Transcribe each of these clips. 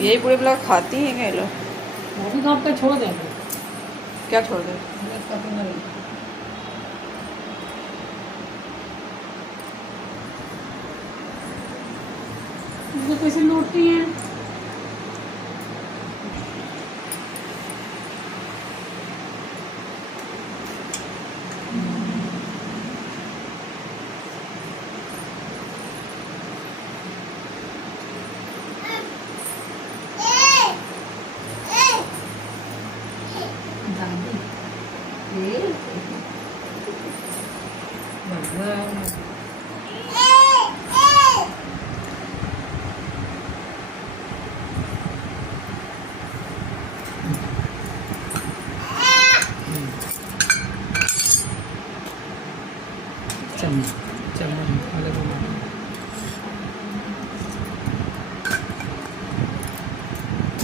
यही पूरे ब्लॉग खाती हैं क्या लोग? वो भी काम पे छोड़ देंगे। क्या छोड़ दे? मुझे कैसे लूटती हैं।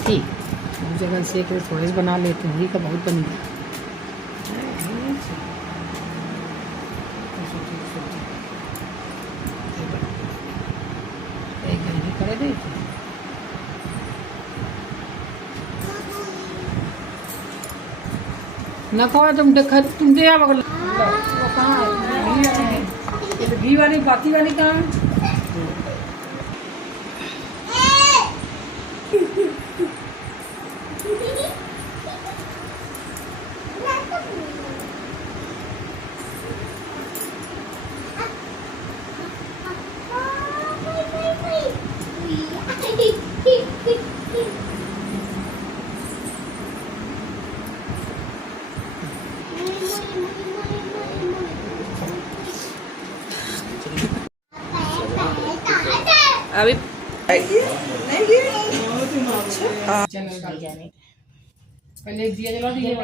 ठीक जगह से थोड़े से बना लेते हैं का बहुत बन गया। न खो तुम तुम दे आओ कहाँ है घी वाली बाती वाली कहाँ है? अभी पहले दिया जला दिए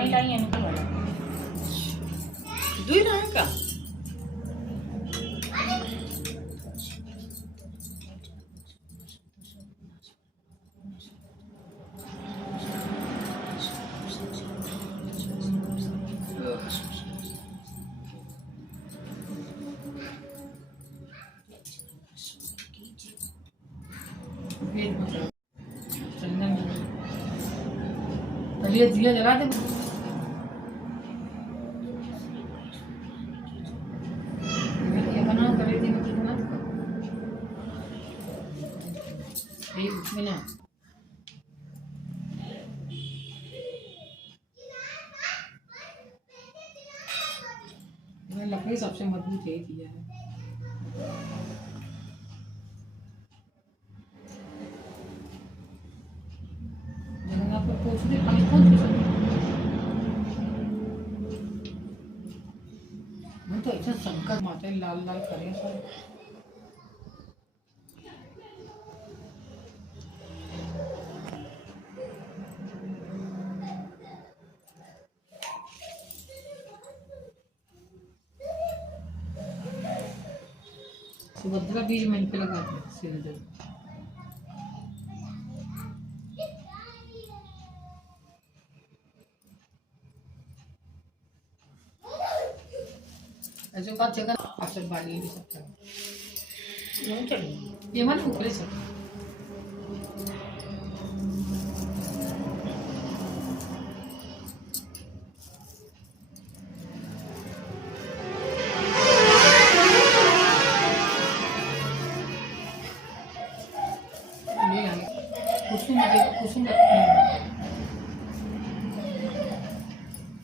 दूध ना का पहले दिया जला दे। उसमें ना लकड़ी सबसे मजबूत यही चीज है। तो ऐसा संकट माता लाल लाल करे सब सुभद्रा बीज मन पे लगा दिया। ऐसे बात जगह अक्सर बाली भी सकता है नहीं चलिए ये मन ऊपर से कुसुम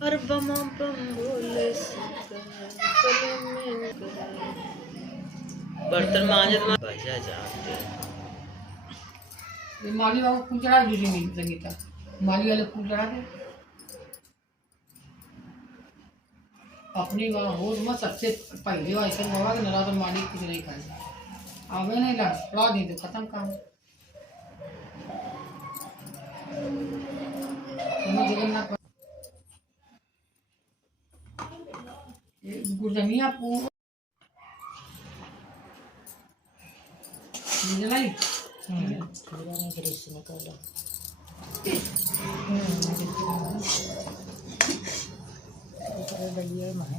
और बम बोले बर्तन मांजे तो बजा जाते ये माली वाला फूल चढ़ा दीजिए संगीता माली वाले फूल चढ़ा दे अपनी वहाँ हो मत सबसे पहले ऐसे होगा कि नरा तो माली कुछ नहीं खाएगा आगे नहीं ला पड़ा दी तो खत्म काम जगन्नाथ गुरजमिया पूरा जलाई नहीं दृश्य निकालो बढ़िया है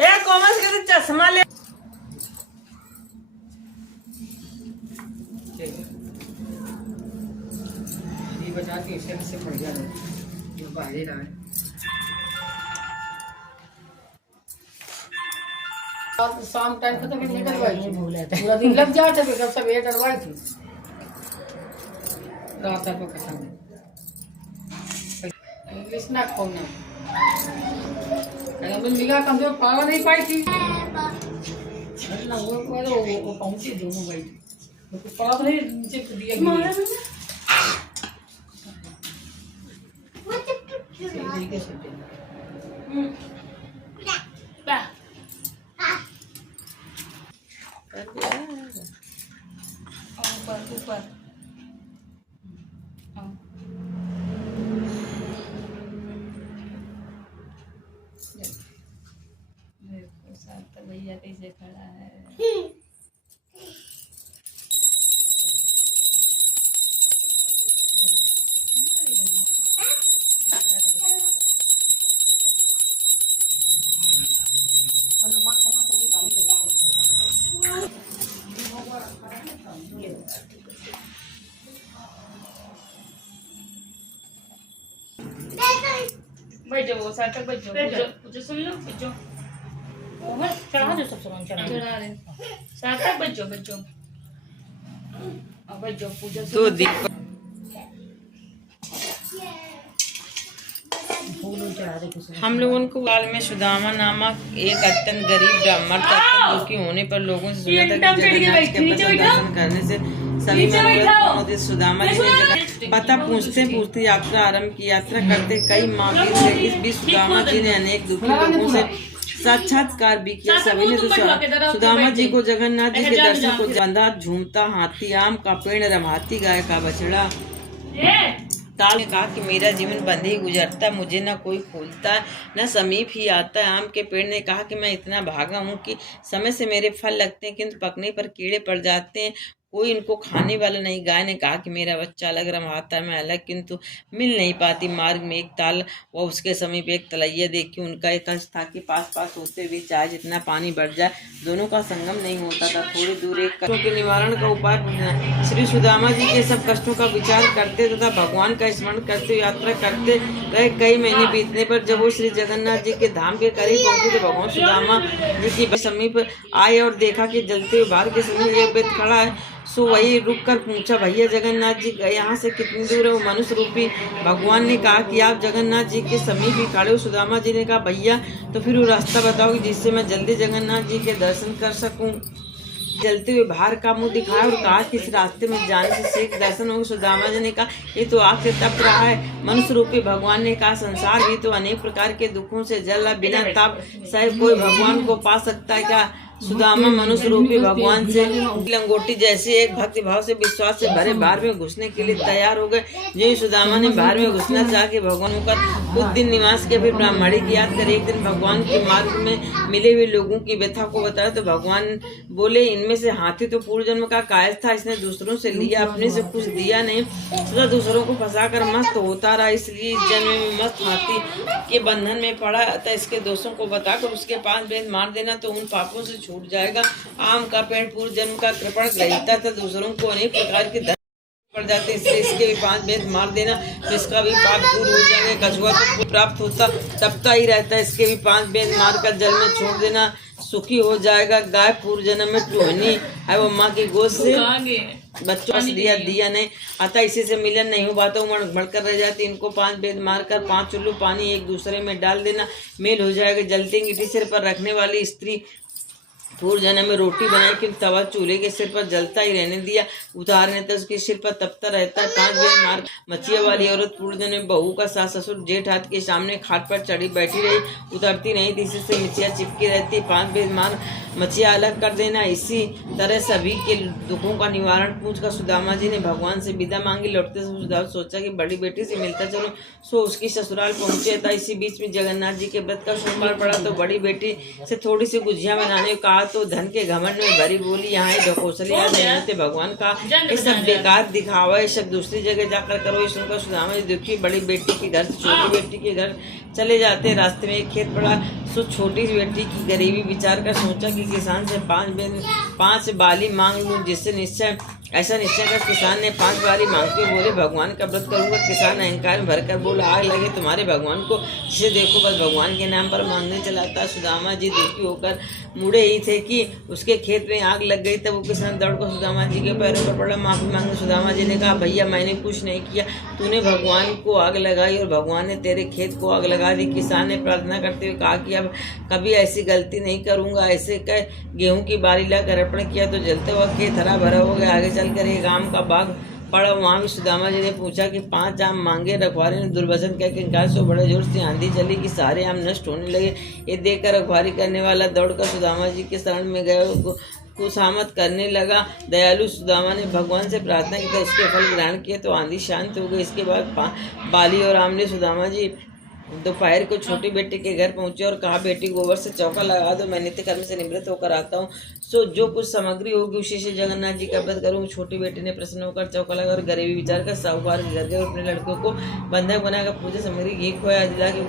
ए कॉमर्स के चश्मा ले। ये बचा के इसे बढ़िया रहे, ये बाहर रहा है। शाम टाइम को तो फिर नहीं करवाई थी, पूरा दिन लग जाते थे, कब सब ये करवाई थी, रात तक खत्म। इंग्लिश ना खोना मिला कम से पावा नहीं पाई थी ना, वो पहुंची दोनों भाई तो पड़ा तो नहीं, नीचे दिया ऊपर भैया कैसे खड़ा है। बैठो वो साथ तक बैठो, मुझे सुन लो, बैठो चढ़ा दो, सब सामान चढ़ा दे, साथ तक बैठो बैठो, अब बैठो पूजा तो दीपक हम लोगों को काल में सुदामा नामक एक अत्यंत गरीब ब्राह्मण था, दुखी होने पर लोगों से सुना था कि जगन्नाथ के दर्शन करने से सभी मनोरथ सुदामा जी ने पता पूछते यात्रा आरंभ की। यात्रा करते कई माह बीत गए, इस बीच सुदामा जी ने अनेक दुखी लोगों से साक्षात्कार भी किया। सभी ने सुदामा जी को जगन्नाथ जी के दर्शन को बंधा झूमता हाथी, आम का पेड़, रमाती गाय का बछड़ा। ताल ने कहा कि मेरा जीवन बंधे ही गुजरता, मुझे न कोई खोलता न समीप ही आता है। आम के पेड़ ने कहा कि मैं इतना भागा हूँ कि समय से मेरे फल लगते हैं किंतु पकने पर कीड़े पड़ जाते हैं, कोई इनको खाने वाला नहीं। गाय ने कहा कि मेरा बच्चा अलग रमाता है, मैं अलग किंतु मिल नहीं पाती। मार्ग में एक ताल व उसके समीप एक तलैया देखी, उनका एक अंश था कि पास पास होते हुए चाहे जितना पानी बढ़ जाए दोनों का संगम नहीं होता था। थोड़ी दूर एक कष्टों के निवारण का उपाय पूछना। श्री सुदामा जी के सब कष्टों का विचार करते तथा भगवान का स्मरण करते यात्रा करते रहे। कई महीने बीतने पर जब वो श्री जगन्नाथ जी के धाम के करीब पहुंचे तो भगवान सुदामा जी के समीप आए और देखा कि जलते हुए बाहर के समीप एक व्यक्ति खड़ा है। सो वही रुक कर पूछा, भैया जगन्नाथ जी यहाँ से कितनी दूर है? वो मनुष्य रूपी भगवान ने कहा कि आप जगन्नाथ जी के समीप ही खड़े हो। सुदामा जी ने कहा, भैया तो फिर वो रास्ता बताओ जिससे मैं जल्दी जगन्नाथ जी के दर्शन कर सकूं। जलते हुए बाहर का मुंह दिखाया और कहा कि इस रास्ते में जाने से शीघ्र दर्शन होगा। सुदामा जी ने कहा, ये तो आग से तप रहा है। मनुष्य रूपी भगवान ने कहा, संसार भी तो अनेक प्रकार के दुखों से जल रहा, बिना ताप सहे कोई भगवान को पा सकता है क्या? सुदामा मनुष्य रूपी भगवान से लंगोटी जैसे एक भक्ति भाव से विश्वास से भरे बाहर में घुसने के लिए तैयार हो गए। जो ही सुदामा ने बाहर में घुसना चाह के भगवान होकर कुछ दिन निवास किया, फिर ब्राह्मणी की याद कर एक दिन भगवान के मार्ग में मिले हुए लोगों की व्यथा को बताया तो भगवान बोले, इनमें से हाथी तो पूर्व जन्म का कायज था, इसने दूसरों से लिया, अपने से कुछ दिया नहीं, सदा दूसरों को फंसा कर मस्त होता रहा, इसलिए इस जन्म में मस्त हाथी के बंधन में पड़ा। अतः इसके दोषों को बताकर उसके 5 बेद मार देना तो उन पापों से छूट जाएगा। आम का पेड़ पूर्व जन्म का कृपण ग्रहिता था, दूसरों को अनेक प्रकार के पड़ जाते, इसलिए इसके भी 5 बेद मार देना तो इसका भी पाप दूर हो जाएगा। कछुआ तो प्राप्त होता तपता ही रहता है, इसके भी 5 बेद मार कर जल में छोड़ देना, सुखी हो जाएगा। गाय पूर्व जन्म में टोहनी है, वो माँ की गोद से बच्चों से दिया नहीं, अतः इसी से मिलन नहीं हो पाता, उमड़ भड़कर रह जाती। इनको 5 बेद मारकर 5 चुल्लू पानी एक दूसरे में डाल देना, मेल हो जाएगा। जलती अंगीठी सिर पर रखने वाली स्त्री पूर्व जन्म में रोटी बनाई कि तवा चूल्हे के सिर पर जलता ही रहने दिया, उतारने तक उसके सिर पर तपता रहता है। 5 बेद मार मछिया वाली औरत पूर्व जन्म में बहू का सास ससुर जेठ हाथ के सामने खाट पर चढ़ी बैठी रही, उतरती नहीं थी, इससे मिछिया चिपकी रहती। 5 बेद मार मछिया अलग कर देना। इसी तरह सभी के दुखों का निवारण पूछकर सुदामा जी ने भगवान से विदा मांगी। लौटते समय सुदामा सोचा कि बड़ी बेटी से मिलता चलो, सो उसकी ससुराल पहुंचे था। इसी बीच में जगन्नाथ जी के व्रत का सोमवार पड़ा तो बड़ी बेटी से थोड़ी सी गुजिया बनाने को कहा तो धन के घमंड में भरी बोली, यहाँ ढकोसली थे भगवान का ये सब बेकार दिखावा, ये सब दूसरी जगह जाकर करो। ये सुनकर सुदामा जी दुखी बड़ी बेटी के घर से छोटी बेटी के घर चले जाते। रास्ते में एक खेत पड़ा, सो छोटी बेटी की गरीबी विचार कर सोचा कि किसान से 5 बाली मांग लूं। जिससे ऐसा निश्चय कर किसान ने 5 बाली मांगते बोले, भगवान का व्रत करूंगा। किसान अहंकार में भरकर बोला, आग लगे तुम्हारे भगवान को, जिसे देखो बस भगवान के नाम पर मांगने चलाता। सुदामा जी दुखी होकर मुड़े ही थे कि उसके खेत में आग लग गई। तब वो किसान दौड़कर सुदामा जी के पैरों पर पड़ा, माफी मांगे। सुदामा जी ने कहा, भैया मैंने कुछ नहीं किया, तूने भगवान को आग लगाई और भगवान ने तेरे खेत को आग लगा दी। किसान ने प्रार्थना करते हुए कहा कि अब कभी ऐसी गलती नहीं करूंगा। ऐसे कह गेहूं की बाली लाकर अर्पण किया तो जलते हुआ खेत हरा भरा हो गया। आगे चलकर एक आम का बाग पड़ा, वहां भी सुदामा जी ने पूछा कि 5 आम मांगे। रखवारी ने दुर्वचन कह के इनकार से बड़े जोर से आंधी चली कि सारे आम नष्ट होने लगे। ये देखकर रखवारी करने वाला दौड़कर सुदामा जी के शरण में गए, खुशामद करने लगा। दयालु सुदामा ने भगवान से प्रार्थना की तो उसके फल ग्रहण किए तो आंधी शांत हो गई। इसके बाद बाली और आम ने सुदामा जी दोपहर को छोटी बेटी के घर पहुंचे और कहा, बेटी गोबर से चौका लगा दो, मैं नित्य कर्म से निवृत्त होकर आता हूँ। सो जो कुछ सामग्री होगी उसी से जगन्नाथ जी का व्रत करूँगी। छोटी बेटी ने प्रसन्न होकर चौका लगा और गरीबी विचार कर साहूकार के घर गए और अपने लड़कों को बंधक बनाकर पूजा सामग्री घी खोया दिला की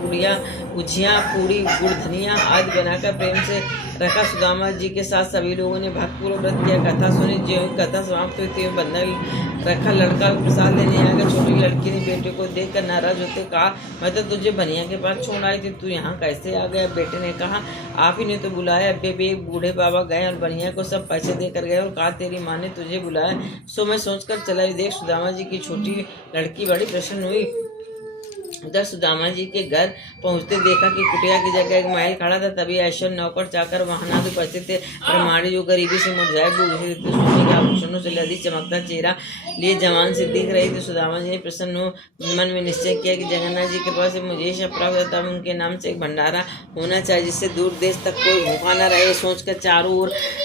गुजिया पूरी गुड़ धनिया आदि बनाकर प्रेम से रखा। सुदामा जी के साथ सभी लोगों ने भक्तिपूर्वक व्रत किया। कथा सुनी। जो कथा समाप्त हुई थी बंधक रखा लड़का प्रसाद लेने आया। छोटी लड़की ने बेटे को देखकर नाराज होते कहा, मैं तो तुझे बनिया के पास छोड़ आई थी, तू यहाँ कैसे आ गया? बेटे ने कहा, आप ही ने तो बुलाया। बेबे बूढ़े बाबा गए और बनिया को सब पैसे देकर गए और कहा तेरी माँ ने तुझे बुलाया, सो मैं सोचकर चला। देख सुदामा जी की छोटी लड़की बड़ी प्रसन्न हुई। उधर सुदामा जी के घर पहुंचते देखा कि कुटिया की जगह एक महल खड़ा था। तभी ऐश्वर्य नौकर चाकर वहां ना उपस्थित थे। ब्रह्माणी जो गरीबी से मुरझाए बूढ़े सोने के आभूषणों से लदी चमकता चेहरा लिए जवान से दिख रही थी। सुदामा जी ने प्रसन्न हो मन में निश्चय किया कि जगन्नाथ जी के पास मुझे शब प्राप्त होता, उनके नाम से एक भंडारा होना चाहिए जिससे दूर देश तक कोई भूखा न रहे। सोचकर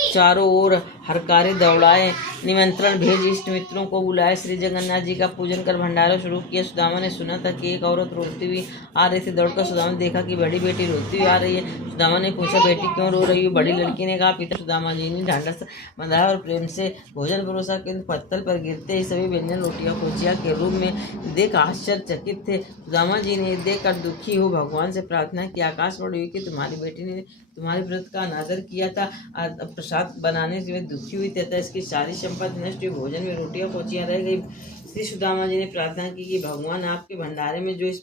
चारों ओर हर कार्य दौड़ाए, निमंत्रण भेज इष्ट मित्रों को बुलाए। श्री जगन्नाथ जी का पूजन कर भंडारा शुरू किया। सुदामा ने सुना था कि एक औरत रोती हुई आ रही थी। दौड़कर सुदामा ने देखा कि बड़ी बेटी रोती हुई आ रही है। सुदामा ने पूछा, बेटी क्यों रो रही हो? बड़ी लड़की ने कहा, पिता। सुदामा जी ने ढांढस बंधाया और प्रेम से भोजन परोसा के पत्तल पर गिरते ही सभी व्यंजन रोटियां कोचिया के रूप में देख आश्चर्यचकित थे। सुदामा जी ने देखकर दुखी हो भगवान से प्रार्थना की, आकाश पड़ी हुई कि तुम्हारी बेटी ने तुम्हारे व्रत का अनादर किया था, प्रसाद बनाने से दुखी हुई तथा इसकी सारी संपत्ति नष्ट हुई, भोजन में रोटियां कोचियां रह गई। श्री सुदामा जी ने प्रार्थना की कि भगवान आपके भंडारे में जो इस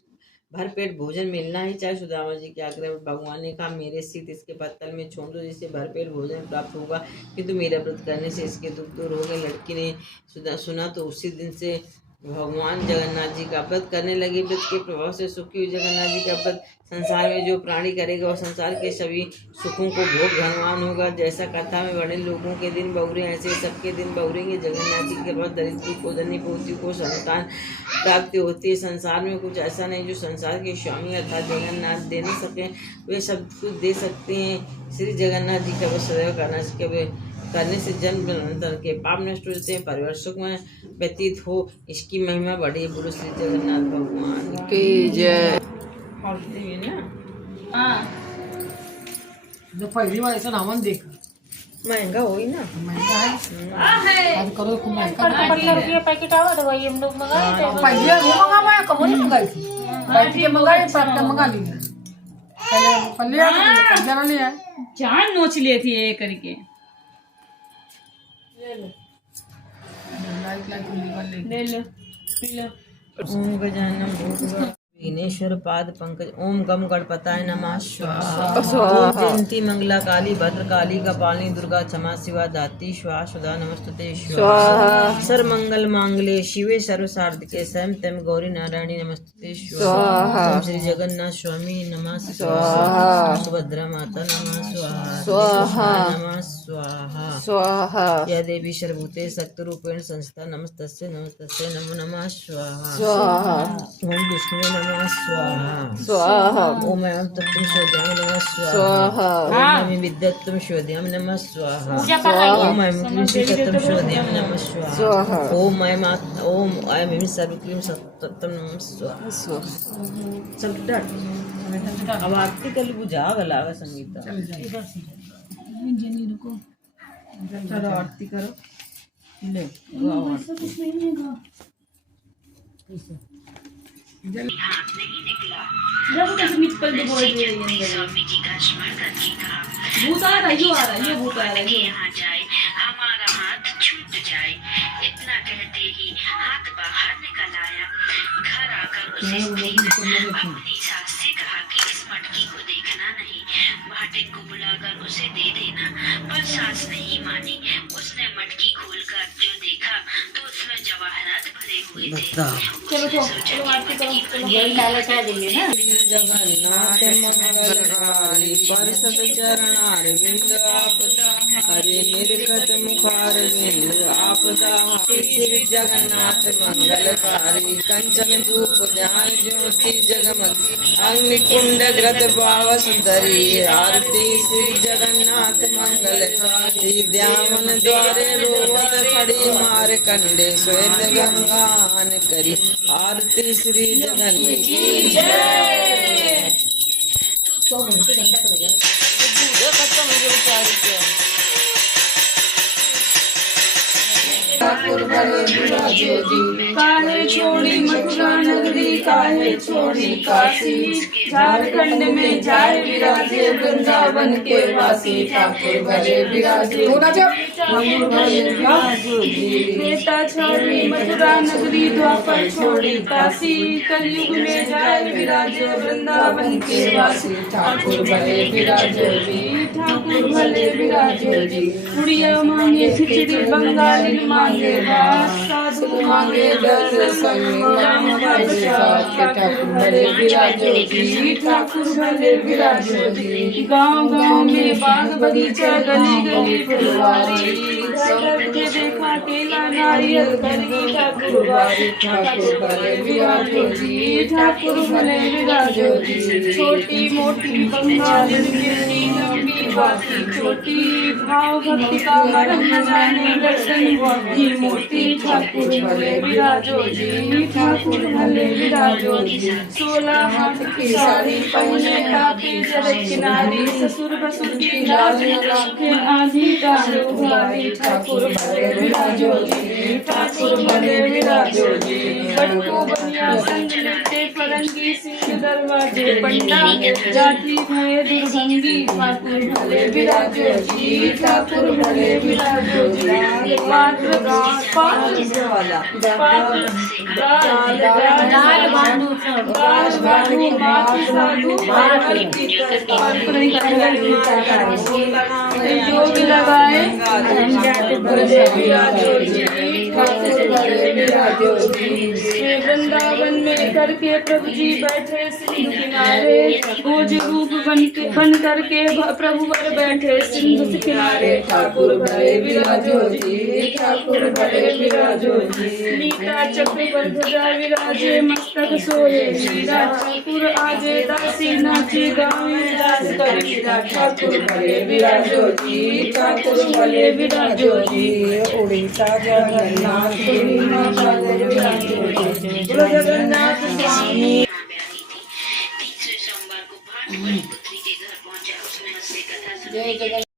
भरपेट भोजन मिलना ही चाहे। सुदामा जी के आग्रह पर भगवान ने कहा, मेरे स्थित इसके पत्तल में छोड़ दो जिससे भरपेट भोजन प्राप्त होगा, किंतु मेरा व्रत करने से इसके दुख दूर हो गए। लड़की ने सुना तो उसी दिन से भगवान जगन्नाथ जी का व्रत करने लगे। व्रत के प्रभाव से सुखी हुई जगन्नाथ जी का व्रत संसार में जो प्राणी करेगा और संसार के सभी सुखों को भोग धनवान होगा। जैसा कथा में बड़े लोगों के दिन बहुरे ऐसे सबके दिन बहुरेंगे। जगन्नाथ जी के पास दरिद्री को धनी पोती को संतान प्राप्ति होती है। संसार में कुछ ऐसा नहीं जो संसार के स्वामी अर्थात जगन्नाथ दे नहीं सके, वे सब कुछ दे सकते हैं। श्री जगन्नाथ जी का व्रत सदैव करने से जन्म जन्मांतर के पाप नष्ट हो जाते हैं, परिवार सुख में व्यतीत हो। इसकी महिमा बढ़ी। बोलो श्री जगन्नाथ भगवान की जय। जो पहली बार ऐसा नामन देखा महंगा हो ही ना, महंगा है आज करो खूब महंगा। 15 रुपये पैकेट आवा तो वही हम लोग मंगाए थे। पहले वो मंगा मैं कब नहीं मंगाई थी, बैठ के मंगाई सब के मंगा ली। पहले जरा ले आए, जान नोच लिए थी ये करके। ले लो पी लो। ओम गजानन भूतगण विघ्नेश्वर पाद पंकज। ओम गम गणपताय नमः स्वाहा। ओम जयंती मंगला काली भद्रकाली कपालिनी दुर्गा क्षमा शिवा दाती स्वाहा सुधा नमस्तुते स्वाहा। सर्वमंगल मांगल्ये शिवे सर्वसार्थिके शरण्ये त्र्यंबके गौरी नारायणी नमस्तुते स्वाहा। ओम श्री जगन्नाथ स्वामी नमः स्वाहा। सुभद्रा माता नमः स्वाहा। नमः स्वाहा स्वाहा या देवी सर्वभूते शक्तिरूपेण संस्था नमस्तस्यै नमस्तस्यै नमो नमः स्वाहा स्वाहा ओम विष्णु नमः स्वाहा स्वाहा ओम ऐं तत्त्वं शोधयामि नमः स्वाहा स्वाहा ओम नमः विद्यत्वं शोधयामि नमः स्वाहा पूजा कर रही है। ओम ऐं क्लीं तत्त्वं शोधयामि नमः स्वाहा स्वाहा ओम ऐं सर्वक्लीं सत्त्वं नमः स्वाहा स्वाहा अब आरती कर ली बुझा गला संगीता चलो आरती करो ले देखो कैसे मित्तल में बोल रही है स्वामी जी का स्मरण करके कहा भूत आ रहा है ये भूत आ रहा है यहाँ जाए हमारा हाथ छूट जाए इतना कहते ही हाथ बाहर निकल आया घर आकर उसे स्त्री ने अपनी सास से कहा कि इस मटकी को देखना नहीं भाटिक को बुलाकर उसे दे देना पर सास नहीं मानी उसने मटकी खोलकर जो देखा तो उसमें जवाहरात भरे हुए थे उसने सोचा कि मटकी यही लालच आ देंगे ना जगन्नाथ मंगलकारी परसत चरणार बिंद आपदा हरे निर्गत मुखार बिंद आपदा श्री जगन्नाथ मंगलकारी कंचन धूप ध्यान ज्योति जगमग अग्निकुंड घृत भाव सुंदरी आरती श्री जगन्नाथ मंगलकारी द्यामन द्वारे रोवत खड़ी मार कंडे श्वेत गंगान करी आरती श्री जगन्नाथ की जय। तो खत्म हो गया बेचारी के काहे छोड़ी मथुरा नगरी काहे छोड़ी काशी झारखंड में जाए विराजे वृंदावन के वासी ठाकुर भले विराजे बेटा छोड़ी मथुरा नगरी द्वापर छोड़ी काशी कलयुग में जाए विराजे वृंदावन के वासी ठाकुर भले विराजो जी ठाकुर भले विराजो जी उड़िया मांगे खिचड़ी बंगाली मांगे भात साधु मांगे दर्शन राम ठाकुर भले विराजो जी ठाकुर भले विराजो जी गाँव गाँव में बाग बगीचा गली गली फुलवारी के देखा केला नारियल कली ठाकुर भले विराजो जी ठाकुर भले विराजो जी छोटी मोटी बंगाली गिरनी लंबी बाती छोटी भाव भक्ति का मरम न जाने दर्शन की मोती ठाकुर भले विराजो जी ठाकुर भले विराजो जी 16 हाथ की साड़ी पहने कापी जल किनारी ससुर बसुर की लाज रखे आधी डाल उघारी ठाकुर भले विराजो जी ठाकुर भले विराजो जी बटको बनिया संग लेते फरंगी सिंह दरवाजे पंडा जाति भय दुर्गंगी ठाकुर भले विराजो जी ठाकुर भले विराजो जी पात्र वाला दाल बांधू माँ साधु जो भी लगाए भले विराजो जी ठाकुर भले विराजो जी वृंदावन में करके प्रभु जी बैठे सिंधु किनारे भोज रूप बन करके प्रभु वर बैठे सिंधु किनारे ठाकुर भले विराजो जी ठाकुर भले विराजो जी नीता चक्र पर ध्वजा विराजे मस्तक सोए हीरा ठाकुर आजे दासी नाचे गावे दास कबीरा ठाकुर भले विराजो जी ठाकुर भले विराजो जी उड़ीसा जगन्नाथ जगन्नाथ स्वामी तीसरे सोमवार को भाट पुत्री के घर पहुंचा उसने उससे कथा सुनी।